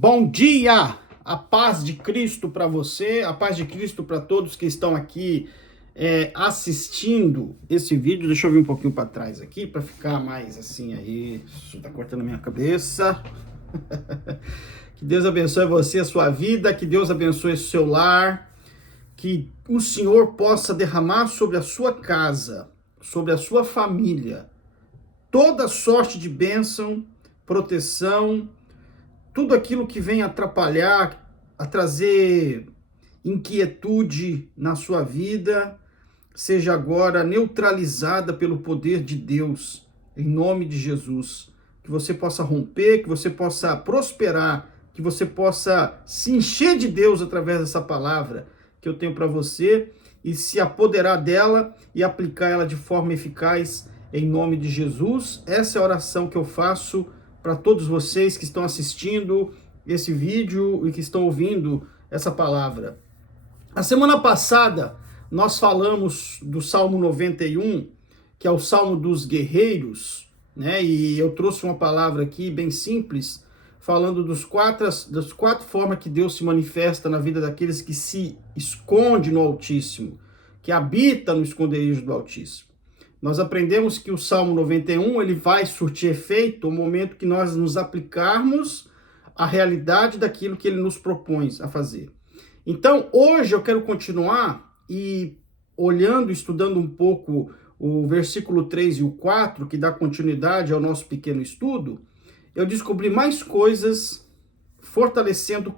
Bom dia! A paz de Cristo para você, a paz de Cristo para todos que estão aqui assistindo esse vídeo. Deixa eu vir um pouquinho para trás aqui para ficar mais assim aí. Isso tá cortando a minha cabeça. Que Deus abençoe você, a sua vida, que Deus abençoe o seu lar, que o Senhor possa derramar sobre a sua casa, sobre a sua família, toda sorte de bênção, proteção, tudo aquilo que vem atrapalhar, a trazer inquietude na sua vida, seja agora neutralizada pelo poder de Deus, em nome de Jesus. Que você possa romper, que você possa prosperar, que você possa se encher de Deus através dessa palavra que eu tenho para você e se apoderar dela e aplicar ela de forma eficaz em nome de Jesus. Essa é a oração que eu faço para todos vocês que estão assistindo esse vídeo e que estão ouvindo essa palavra. A semana passada nós falamos do Salmo 91, que é o Salmo dos Guerreiros, né? E eu trouxe uma palavra aqui bem simples, falando das quatro formas que Deus se manifesta na vida daqueles que se esconde no Altíssimo, que habita no esconderijo do Altíssimo. Nós aprendemos que o Salmo 91 ele vai surtir efeito no momento que nós nos aplicarmos à realidade daquilo que ele nos propõe a fazer. Então, hoje eu quero continuar e olhando, estudando um pouco o versículo 3 e o 4, que dá continuidade ao nosso pequeno estudo, eu descobri mais coisas, fortalecendo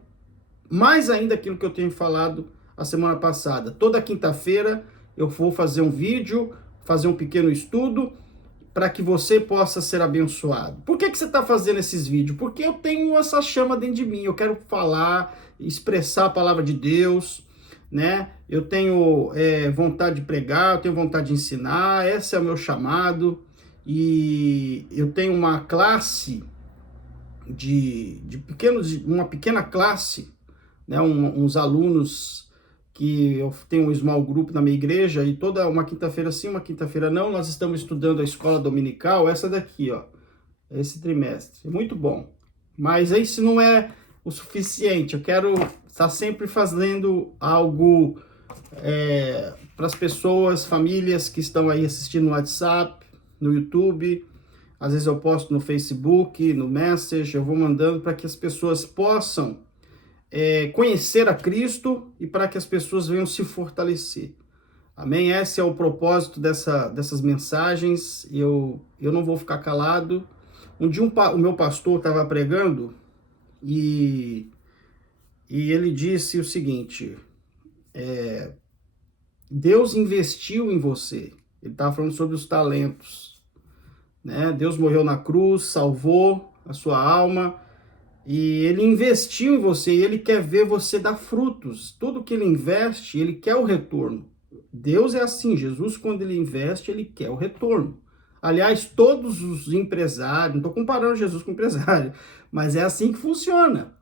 mais ainda aquilo que eu tenho falado a semana passada. Toda quinta-feira eu vou fazer um vídeo, fazer um pequeno estudo para que você possa ser abençoado. Por que você está fazendo esses vídeos? Porque eu tenho essa chama dentro de mim, eu quero falar, expressar a palavra de Deus, né? Eu tenho vontade de pregar, eu tenho vontade de ensinar, esse é o meu chamado, e eu tenho uma classe uma pequena classe, né? Uns alunos que eu tenho um small group na minha igreja, e toda uma quinta-feira sim, uma quinta-feira não, nós estamos estudando a escola dominical, essa daqui, ó, esse trimestre. É muito bom. Mas isso não é o suficiente. Eu quero estar sempre fazendo algo para as pessoas, famílias que estão aí assistindo no WhatsApp, no YouTube. Às vezes eu posto no Facebook, no Messenger, eu vou mandando para que as pessoas possam conhecer a Cristo e para que as pessoas venham se fortalecer. Amém? Esse é o propósito dessas mensagens. Eu não vou ficar calado. Um dia o meu pastor estava pregando e ele disse o seguinte: Deus investiu em você. Ele estava falando sobre os talentos, né? Deus morreu na cruz, salvou a sua alma, e ele investiu em você, e ele quer ver você dar frutos. Tudo que ele investe, ele quer o retorno. Deus é assim, Jesus, quando ele investe, ele quer o retorno. Aliás, todos os empresários, não estou comparando Jesus com empresário, mas é assim que funciona.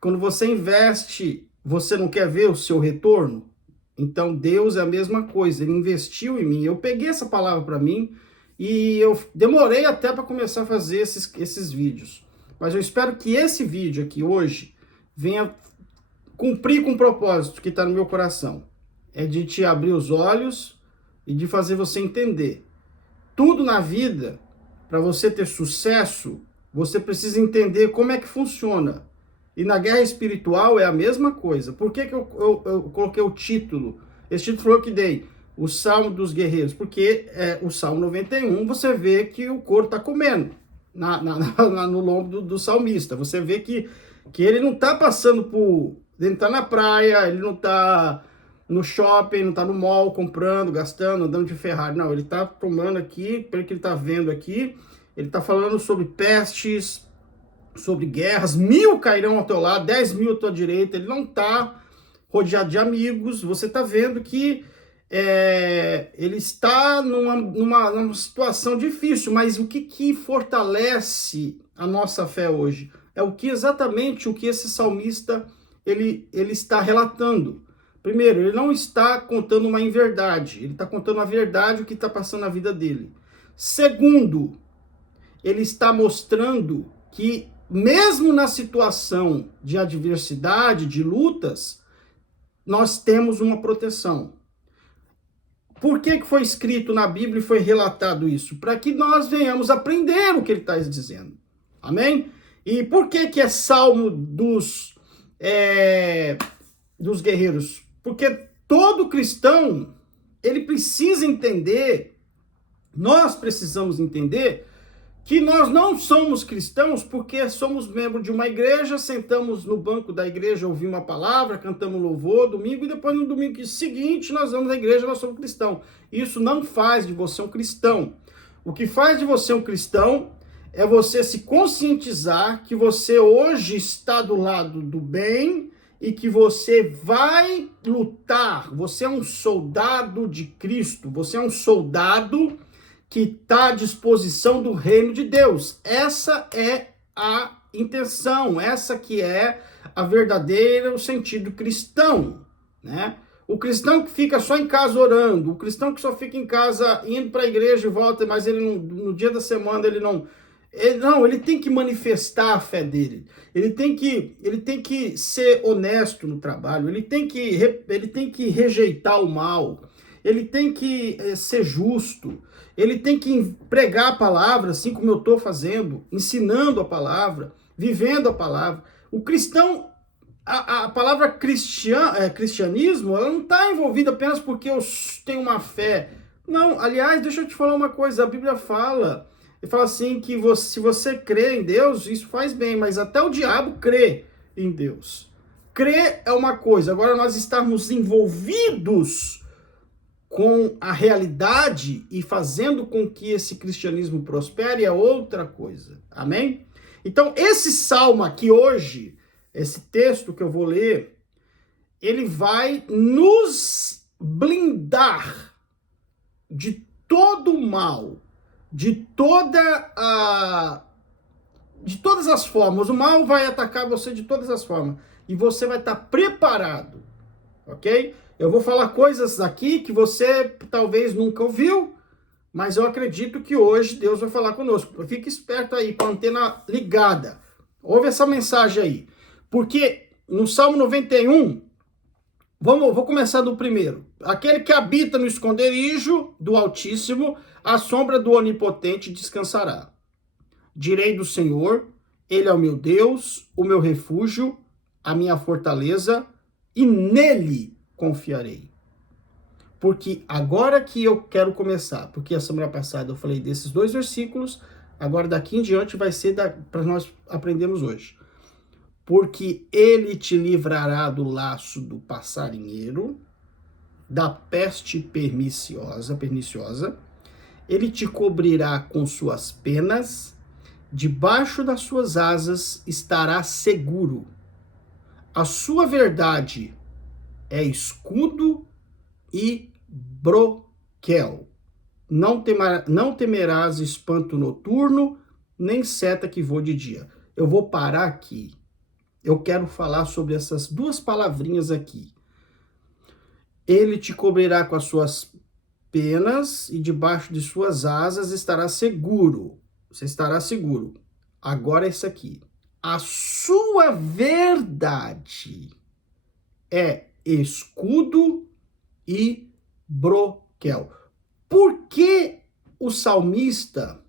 Quando você investe, você não quer ver o seu retorno? Então, Deus é a mesma coisa, ele investiu em mim. Eu peguei essa palavra para mim, e eu demorei até para começar a fazer esses vídeos. Mas eu espero que esse vídeo aqui hoje venha cumprir com o propósito que está no meu coração. É de te abrir os olhos e de fazer você entender. Tudo na vida, para você ter sucesso, você precisa entender como é que funciona. E na guerra espiritual é a mesma coisa. Por que eu coloquei o título? Esse título foi eu que dei. O Salmo dos Guerreiros. Porque o Salmo 91 você vê que o couro está comendo. No lombo do salmista. Você vê que ele não está passando por... Ele não está na praia, ele não está no shopping, não está no mall comprando, gastando, andando de Ferrari. Não, ele está tomando aqui, pelo que ele está vendo aqui, ele está falando sobre pestes, sobre guerras, 1000 cairão ao teu lado, 10.000 à tua direita. Ele não está rodeado de amigos. Você está vendo que ele está numa situação difícil, mas o que fortalece a nossa fé hoje? É exatamente o que esse salmista ele está relatando. Primeiro, ele não está contando uma inverdade, ele está contando a verdade, o que está passando na vida dele. Segundo, ele está mostrando que mesmo na situação de adversidade, de lutas, nós temos uma proteção. Por que foi escrito na Bíblia e foi relatado isso? Para que nós venhamos aprender o que ele está dizendo. Amém? E por que é salmo dos guerreiros? Porque todo cristão, ele precisa entender, nós precisamos entender, que nós não somos cristãos porque somos membros de uma igreja, sentamos no banco da igreja, ouvimos uma palavra, cantamos louvor, domingo, e depois no domingo seguinte nós vamos à igreja, nós somos cristãos. Isso não faz de você um cristão. O que faz de você um cristão é você se conscientizar que você hoje está do lado do bem e que você vai lutar. Você é um soldado de Cristo, você é um soldado que está à disposição do reino de Deus. Essa é a intenção, essa que é a verdadeira, o sentido cristão, né? O cristão que fica só em casa orando, o cristão que só fica em casa indo para a igreja e volta, mas ele não, no dia da semana ele tem que manifestar a fé dele. Ele tem que ser honesto no trabalho, ele tem que rejeitar o mal, ele tem que ser justo, ele tem que pregar a palavra, assim como eu estou fazendo, ensinando a palavra, vivendo a palavra. O cristão, a palavra cristianismo, ela não está envolvida apenas porque eu tenho uma fé. Não, aliás, deixa eu te falar uma coisa, a Bíblia fala, ele fala assim que se você crê em Deus, isso faz bem, mas até o diabo crê em Deus. Crer é uma coisa, agora nós estarmos envolvidos com a realidade e fazendo com que esse cristianismo prospere é outra coisa. Amém? Então, esse salmo aqui hoje, esse texto que eu vou ler, ele vai nos blindar de todo o mal, de todas as formas. O mal vai atacar você de todas as formas e você vai estar preparado, ok? Eu vou falar coisas aqui que você talvez nunca ouviu, mas eu acredito que hoje Deus vai falar conosco. Fique esperto aí, com a antena ligada. Ouve essa mensagem aí. Porque no Salmo 91, vou começar do primeiro. Aquele que habita no esconderijo do Altíssimo, à sombra do Onipotente descansará. Direi do Senhor, ele é o meu Deus, o meu refúgio, a minha fortaleza, e nele confiarei. Porque agora que eu quero começar, porque a semana passada eu falei desses 2 versículos, agora daqui em diante vai ser para nós aprendermos hoje. Porque ele te livrará do laço do passarinheiro, da peste perniciosa, ele te cobrirá com suas penas, debaixo das suas asas estará seguro. A sua verdade é escudo e broquel. Não temerás espanto noturno, nem seta que voe de dia. Eu vou parar aqui. Eu quero falar sobre essas 2 palavrinhas aqui. Ele te cobrirá com as suas penas e debaixo de suas asas estará seguro. Você estará seguro. Agora é isso aqui. A sua verdade é escudo e broquel. Por que o salmista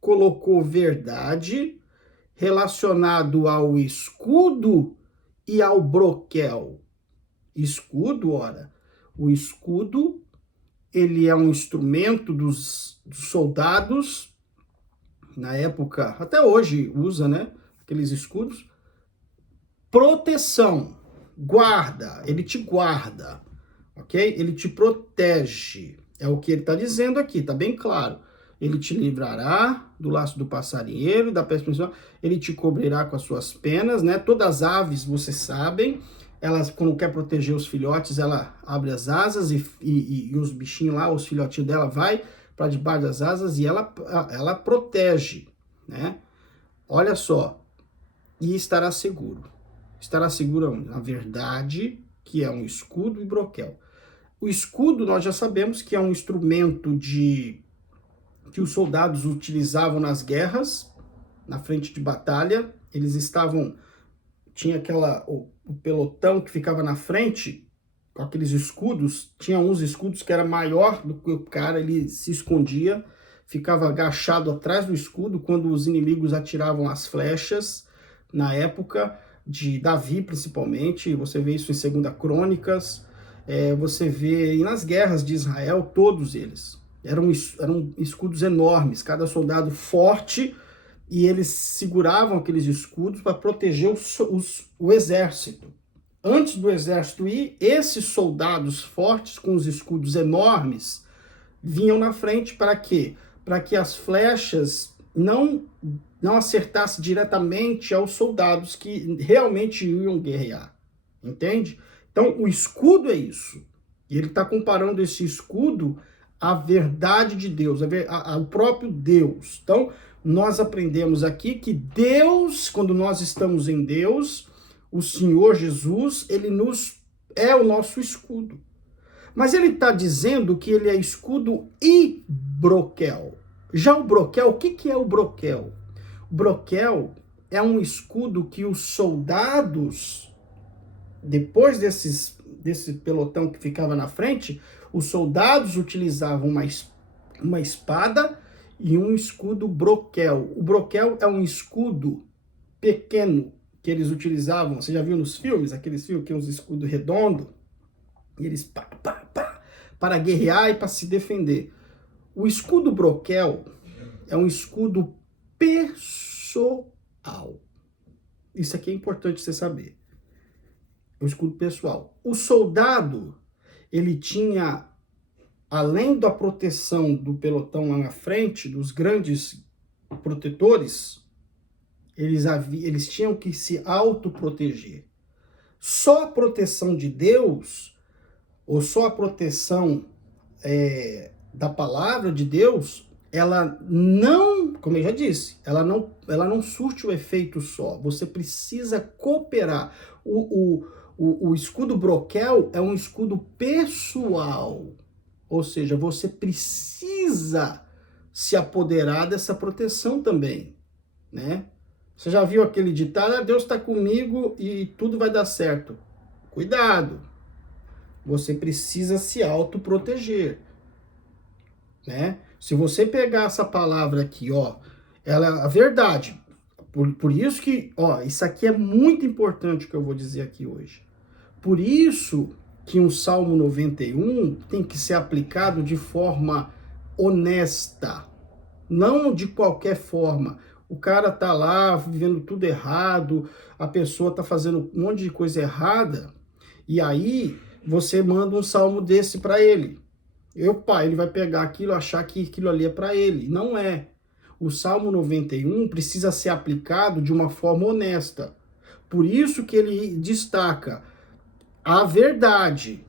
colocou verdade relacionado ao escudo e ao broquel? Escudo, ora, o escudo, ele é um instrumento dos soldados, na época, até hoje usa, né, aqueles escudos, proteção, guarda, ele te guarda, ok? Ele te protege, é o que ele está dizendo aqui, tá bem claro. Ele te livrará do laço do passarinheiro, da peste perniciosa, ele te cobrirá com as suas penas, né? Todas as aves, vocês sabem, elas, quando quer proteger os filhotes, ela abre as asas e os bichinhos lá, os filhotinhos dela, vai para debaixo das asas e ela protege, né? Olha só, e estará seguro. Estará seguro na verdade, que é um escudo e broquel. O escudo, nós já sabemos que é um instrumento que os soldados utilizavam nas guerras, na frente de batalha, eles estavam, tinha o pelotão que ficava na frente, com aqueles escudos, tinha uns escudos que era maior do que o cara, ele se escondia, ficava agachado atrás do escudo quando os inimigos atiravam as flechas, na época de Davi principalmente, você vê isso em 2 Crônicas, você vê nas guerras de Israel, todos eles. Eram escudos enormes, cada soldado forte, e eles seguravam aqueles escudos para proteger o exército. Antes do exército ir, esses soldados fortes com os escudos enormes vinham na frente para quê? Para que as flechas não acertassem diretamente aos soldados que realmente iam guerrear. Entende? Então, o escudo é isso. E ele está comparando esse escudo à verdade de Deus, ao próprio Deus. Então, nós aprendemos aqui que Deus, quando nós estamos em Deus, o Senhor Jesus, ele é o nosso escudo. Mas ele está dizendo que ele é escudo e broquel. Já o broquel, o que é o broquel? O broquel é um escudo que os soldados, depois desse pelotão que ficava na frente, os soldados utilizavam uma espada e um escudo broquel. O broquel é um escudo pequeno que eles utilizavam. Você já viu nos filmes? Aqueles filmes que é um escudo redondo. E eles para guerrear e para se defender. O escudo broquel é um escudo pessoal. Isso aqui é importante você saber. É um escudo pessoal. O soldado, ele tinha, além da proteção do pelotão lá na frente, dos grandes protetores, eles tinham que se autoproteger. Só a proteção de Deus, ou só a proteção da palavra de Deus, ela não, como eu já disse, ela não surte o efeito só. Você precisa cooperar. O escudo broquel é um escudo pessoal. Ou seja, você precisa se apoderar dessa proteção também, né? Você já viu aquele ditado, Deus está comigo e tudo vai dar certo. Cuidado! Você precisa se autoproteger, né? Se você pegar essa palavra aqui, ó, ela é a verdade. Por isso que, ó, isso aqui é muito importante o que eu vou dizer aqui hoje. Por isso que um Salmo 91 tem que ser aplicado de forma honesta, não de qualquer forma. O cara tá lá vivendo tudo errado, a pessoa tá fazendo um monte de coisa errada, e aí você manda um salmo desse para ele. Ele vai pegar aquilo, achar que aquilo ali é para ele. Não é. O Salmo 91 precisa ser aplicado de uma forma honesta. Por isso que ele destaca a verdade.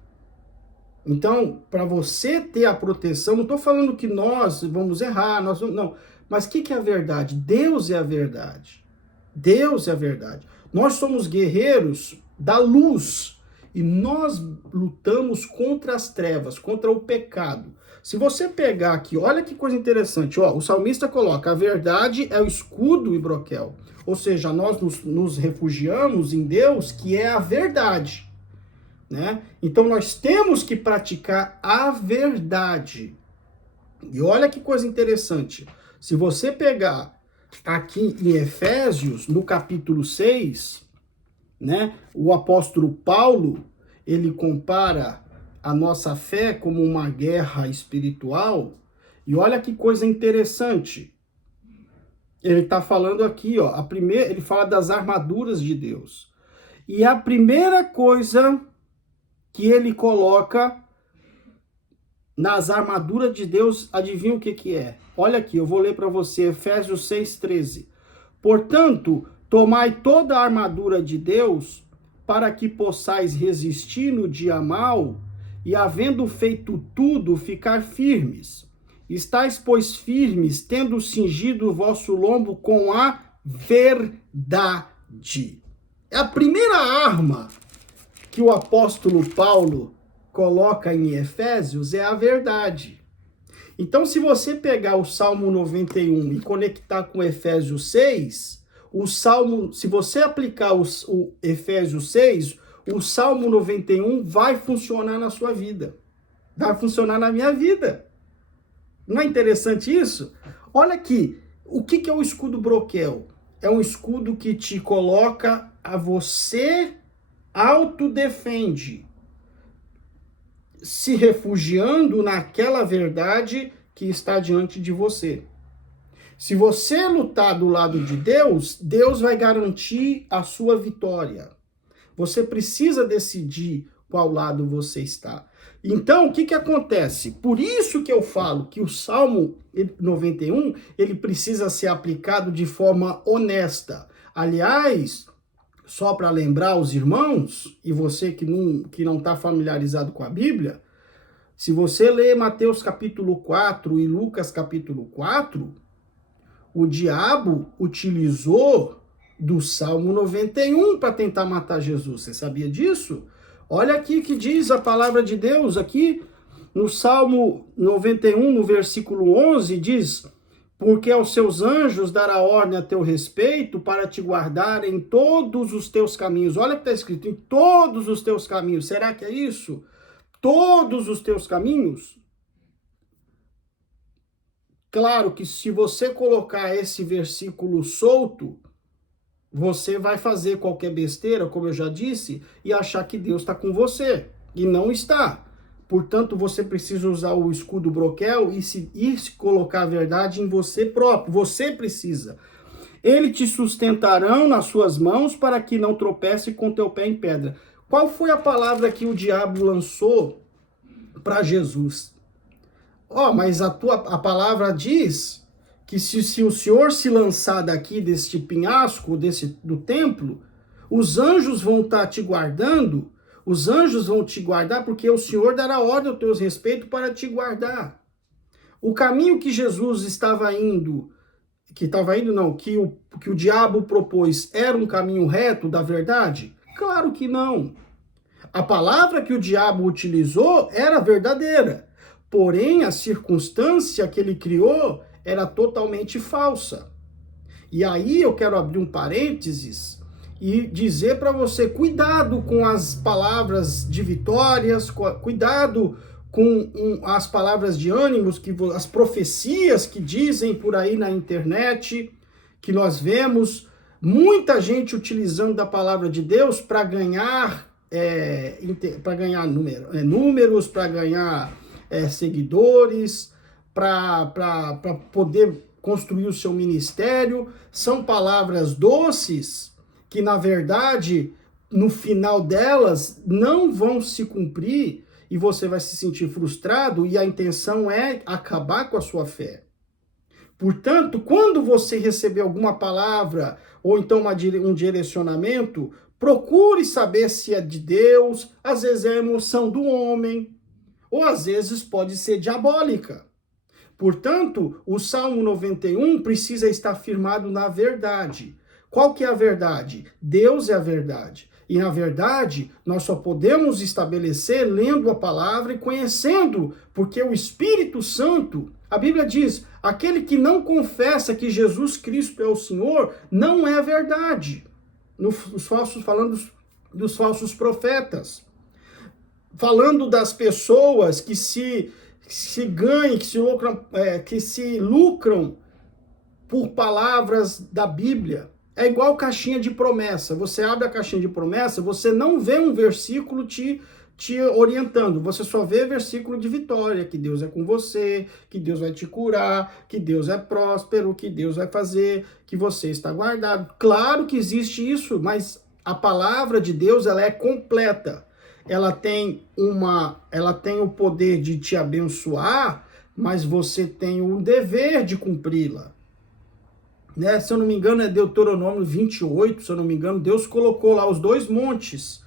Então, para você ter a proteção, não estou falando que nós vamos errar, não. Mas o que é a verdade? Deus é a verdade. Deus é a verdade. Nós somos guerreiros da luz e nós lutamos contra as trevas, contra o pecado. Se você pegar aqui, olha que coisa interessante, ó, o salmista coloca, a verdade é o escudo e broquel. Ou seja, nós nos refugiamos em Deus, que é a verdade, né? Então nós temos que praticar a verdade. E olha que coisa interessante. Se você pegar aqui em Efésios, no capítulo 6, né, o apóstolo Paulo, ele compara a nossa fé como uma guerra espiritual, e olha que coisa interessante. Ele está falando aqui, ó, ele fala das armaduras de Deus. E a primeira coisa que ele coloca nas armaduras de Deus, adivinha o que é? Olha aqui, eu vou ler para você, Efésios 6:13. Portanto, tomai toda a armadura de Deus, para que possais resistir no dia mau, e havendo feito tudo, ficar firmes. Estais, pois, firmes, tendo cingido o vosso lombo com a verdade. É a primeira arma que o apóstolo Paulo coloca em Efésios, é a verdade. Então, se você pegar o Salmo 91 e conectar com Efésios 6, se você aplicar o Efésios 6, o Salmo 91 vai funcionar na sua vida. Vai funcionar na minha vida. Não é interessante isso? Olha aqui, o que é o escudo broquel? É um escudo que te coloca a você autodefende, se refugiando naquela verdade que está diante de você. Se você lutar do lado de Deus, Deus vai garantir a sua vitória. Você precisa decidir qual lado você está. Então, o que acontece? Por isso que eu falo que o Salmo 91, ele precisa ser aplicado de forma honesta. Aliás, só para lembrar os irmãos, e você que não está familiarizado com a Bíblia, se você ler Mateus capítulo 4 e Lucas capítulo 4, o diabo utilizou do Salmo 91 para tentar matar Jesus. Você sabia disso? Olha aqui que diz a palavra de Deus, aqui no Salmo 91, no versículo 11, diz: porque aos seus anjos dará ordem a teu respeito para te guardar em todos os teus caminhos. Olha o que está escrito, em todos os teus caminhos. Será que é isso? Todos os teus caminhos? Claro que se você colocar esse versículo solto, você vai fazer qualquer besteira, como eu já disse, e achar que Deus está com você. E não está. Portanto, você precisa usar o escudo broquel e se colocar a verdade em você próprio. Você precisa. Ele te sustentarão nas suas mãos para que não tropece com teu pé em pedra. Qual foi a palavra que o diabo lançou para Jesus? Mas a palavra diz que se o Senhor se lançar daqui deste penhasco, do templo, os anjos vão estar te guardando, os anjos vão te guardar porque o Senhor dará ordem ao teu respeito para te guardar. O caminho que Jesus estava indo, que o diabo propôs, era um caminho reto da verdade? Claro que não. A palavra que o diabo utilizou era verdadeira, porém a circunstância que ele criou era totalmente falsa. E aí eu quero abrir um parênteses e dizer para você, cuidado com as palavras de vitórias, cuidado com as palavras de ânimos, as profecias que dizem por aí na internet, que nós vemos muita gente utilizando da palavra de Deus para ganhar números, para ganhar seguidores, para poder construir o seu ministério. São palavras doces que, na verdade, no final delas, não vão se cumprir e você vai se sentir frustrado e a intenção é acabar com a sua fé. Portanto, quando você receber alguma palavra ou então um direcionamento, procure saber se é de Deus, às vezes é a emoção do homem, ou às vezes pode ser diabólica. Portanto, o Salmo 91 precisa estar firmado na verdade. Qual que é a verdade? Deus é a verdade. E na verdade, nós só podemos estabelecer lendo a palavra e conhecendo, porque o Espírito Santo, a Bíblia diz, aquele que não confessa que Jesus Cristo é o Senhor, não é verdade. Falando dos falsos profetas. Falando das pessoas que se ganham, que se lucram por palavras da Bíblia. É igual caixinha de promessa. Você abre a caixinha de promessa, você não vê um versículo te orientando. Você só vê versículo de vitória, que Deus é com você, que Deus vai te curar, que Deus é próspero, que Deus vai fazer, que você está guardado. Claro que existe isso, mas a palavra de Deus, ela é completa. Ela tem o poder de te abençoar, mas você tem o dever de cumpri-la. Né? Se eu não me engano, é Deuteronômio 28, se eu não me engano, Deus colocou lá os 2 montes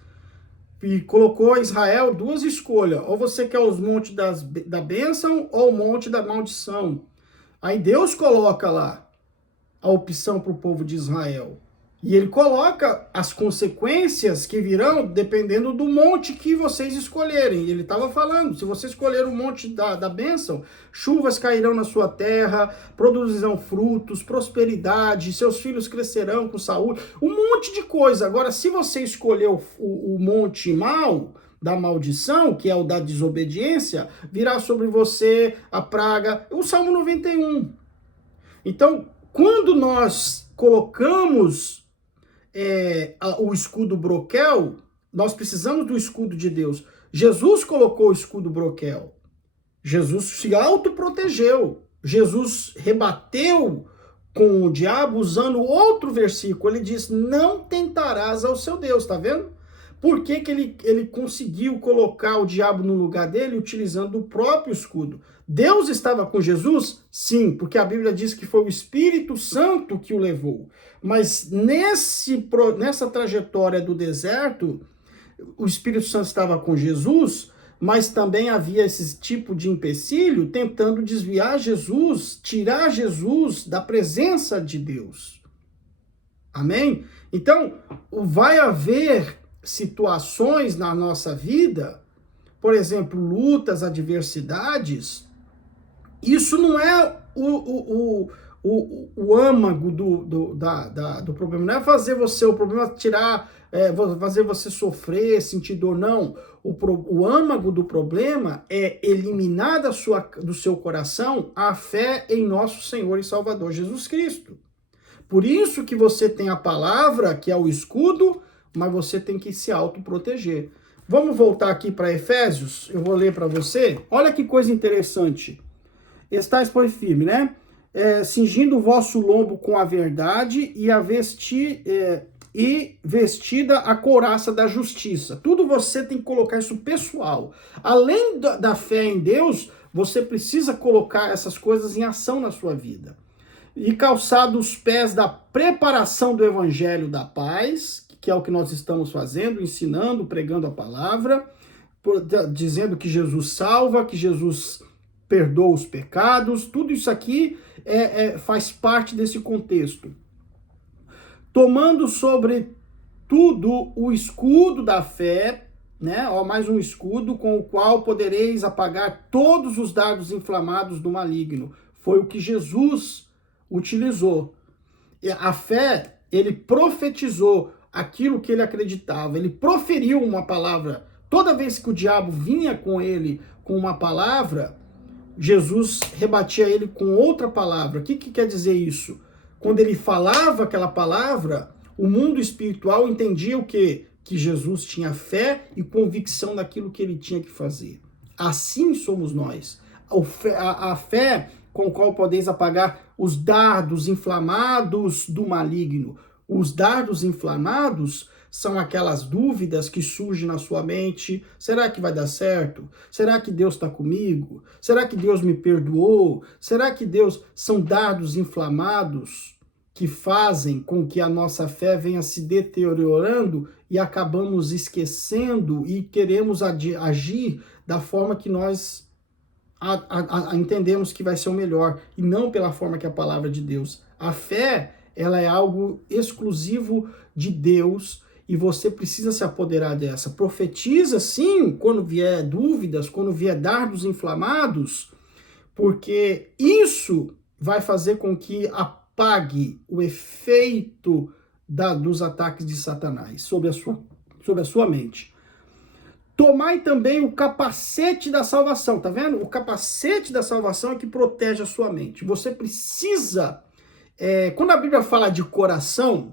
e colocou a Israel 2 escolhas. Ou você quer os montes da bênção ou o monte da maldição. Aí Deus coloca lá a opção para o povo de Israel. E ele coloca as consequências que virão dependendo do monte que vocês escolherem. Ele estava falando, se você escolher o monte da bênção, chuvas cairão na sua terra, produzirão frutos, prosperidade, seus filhos crescerão com saúde, um monte de coisa. Agora, se você escolher o monte mau, da maldição, que é o da desobediência, virá sobre você a praga. O Salmo 91. Então, quando nós colocamos o escudo broquel, nós precisamos do escudo de Deus. Jesus colocou o escudo broquel. Jesus se autoprotegeu. Jesus rebateu com o diabo usando outro versículo. Ele diz, não tentarás ao seu Deus, tá vendo? Por que ele conseguiu colocar o diabo no lugar dele utilizando o próprio escudo? Deus estava com Jesus? Sim, porque a Bíblia diz que foi o Espírito Santo que o levou. Mas nessa trajetória do deserto, o Espírito Santo estava com Jesus, mas também havia esse tipo de empecilho tentando desviar Jesus, tirar Jesus da presença de Deus. Amém? Então, vai haver situações na nossa vida, por exemplo, lutas, adversidades. Isso não é o âmago do problema, não é fazer você, o problema fazer você sofrer, sentir dor, não. O âmago do problema é eliminar do seu coração a fé em nosso Senhor e Salvador Jesus Cristo. Por isso que você tem a palavra, que é o escudo, mas você tem que se autoproteger. Vamos voltar aqui para Efésios, eu vou ler para você. Olha que coisa interessante. Estais, pois, firme, né? Cingindo o vosso lombo com a verdade e vestida a couraça da justiça. Tudo você tem que colocar isso pessoal. Além da fé em Deus, você precisa colocar essas coisas em ação na sua vida. E calçado os pés da preparação do evangelho da paz, que é o que nós estamos fazendo, ensinando, pregando a palavra, dizendo que Jesus salva, que Jesus perdoa os pecados, tudo isso aqui faz parte desse contexto. Tomando sobre tudo o escudo da fé, né? Mais um escudo com o qual podereis apagar todos os dardos inflamados do maligno. Foi o que Jesus utilizou. A fé, ele profetizou aquilo que ele acreditava, ele proferiu uma palavra. Toda vez que o diabo vinha com ele com uma palavra, Jesus rebatia ele com outra palavra. O que quer dizer isso? Quando ele falava aquela palavra, o mundo espiritual entendia o quê? Que Jesus tinha fé e convicção daquilo que ele tinha que fazer. Assim somos nós. A fé com a qual podeis apagar os dardos inflamados do maligno. Os dardos inflamados são aquelas dúvidas que surgem na sua mente. Será que vai dar certo? Será que Deus está comigo? Será que Deus me perdoou? Será que Deus... São dardos inflamados que fazem com que a nossa fé venha se deteriorando e acabamos esquecendo e queremos agir da forma que nós entendemos que vai ser o melhor e não pela forma que é a palavra de Deus. A fé, ela é algo exclusivo de Deus e você precisa se apoderar dessa. Profetiza, sim, quando vier dúvidas, quando vier dardos inflamados, porque isso vai fazer com que apague o efeito dos ataques de Satanás sobre a sua mente. Tomai também o capacete da salvação, tá vendo? O capacete da salvação é que protege a sua mente. Você precisa... quando a Bíblia fala de coração,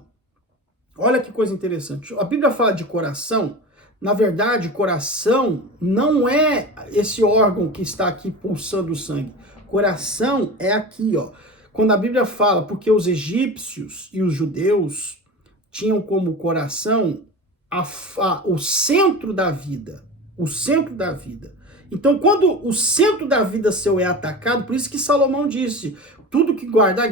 olha que coisa interessante. A Bíblia fala de coração, na verdade, coração não é esse órgão que está aqui pulsando o sangue. Coração é aqui, ó. Quando a Bíblia fala, porque os egípcios e os judeus tinham como coração o centro da vida. O centro da vida. Então, quando o centro da vida seu é atacado, por isso que Salomão disse... Tudo que guarda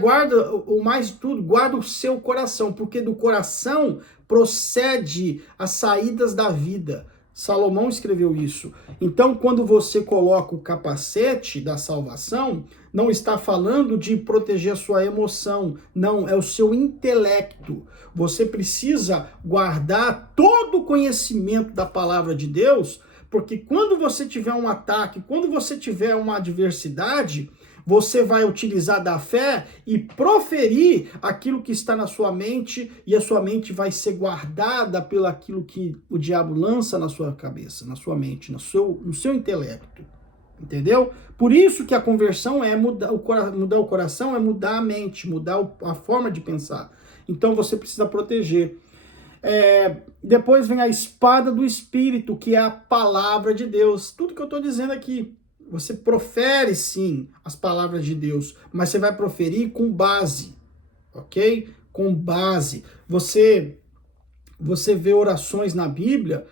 o mais de tudo, guarda o seu coração, porque do coração procede as saídas da vida. Salomão escreveu isso. Então, quando você coloca o capacete da salvação, não está falando de proteger a sua emoção, não, é o seu intelecto. Você precisa guardar todo o conhecimento da palavra de Deus, porque quando você tiver um ataque, quando você tiver uma adversidade, você vai utilizar da fé e proferir aquilo que está na sua mente, e a sua mente vai ser guardada pelo aquilo que o diabo lança na sua cabeça, na sua mente, no seu intelecto. Entendeu? Por isso que a conversão é mudar o coração, é mudar a mente, mudar a forma de pensar. Então você precisa proteger. Depois vem a espada do Espírito, que é a palavra de Deus. Tudo que eu estou dizendo aqui. Você profere, sim, as palavras de Deus, mas você vai proferir com base, ok? Com base. Você vê orações na Bíblia,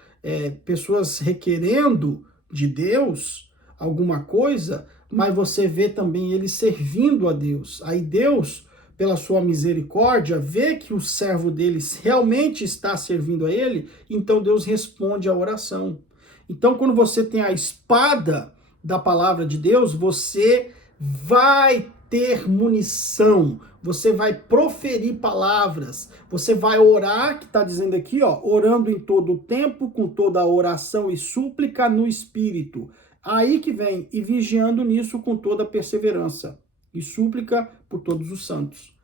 pessoas requerendo de Deus alguma coisa, mas você vê também ele servindo a Deus. Aí Deus, pela sua misericórdia, vê que o servo dele realmente está servindo a ele, então Deus responde à oração. Então, quando você tem a espada da palavra de Deus, você vai ter munição, você vai proferir palavras, você vai orar, que está dizendo aqui, ó, orando em todo o tempo, com toda a oração e súplica no Espírito. Aí que vem, e vigiando nisso com toda perseverança, e súplica por todos os santos.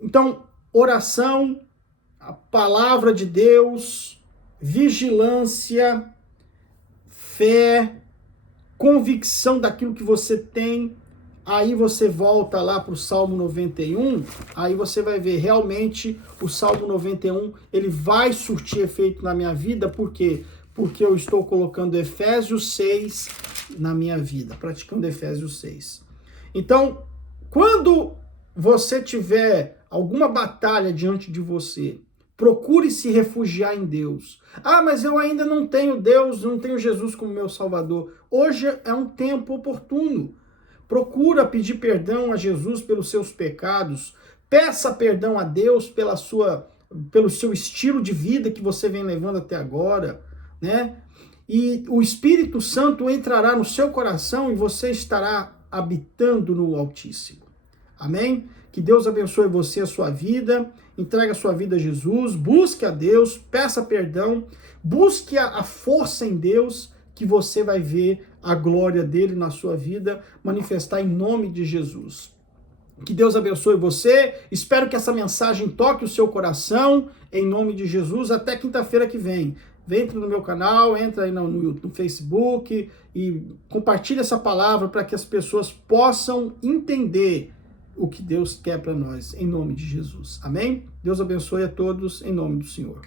Então, oração, a palavra de Deus, vigilância, fé, convicção daquilo que você tem, aí você volta lá para o Salmo 91, aí você vai ver realmente o Salmo 91, ele vai surtir efeito na minha vida, por quê? Porque eu estou colocando Efésios 6 na minha vida, praticando Efésios 6. Então, quando você tiver alguma batalha diante de você, procure se refugiar em Deus. Ah, mas eu ainda não tenho Deus, não tenho Jesus como meu Salvador. Hoje é um tempo oportuno. Procura pedir perdão a Jesus pelos seus pecados. Peça perdão a Deus pelo seu estilo de vida que você vem levando até agora, né? E o Espírito Santo entrará no seu coração e você estará habitando no Altíssimo. Amém? Que Deus abençoe você, a sua vida, entregue a sua vida a Jesus, busque a Deus, peça perdão, busque a força em Deus, que você vai ver a glória dele na sua vida manifestar em nome de Jesus. Que Deus abençoe você, espero que essa mensagem toque o seu coração, em nome de Jesus, até quinta-feira que vem. Entra no meu canal, entra aí no Facebook e compartilha essa palavra para que as pessoas possam entender o que Deus quer para nós, em nome de Jesus. Amém? Deus abençoe a todos, em nome do Senhor.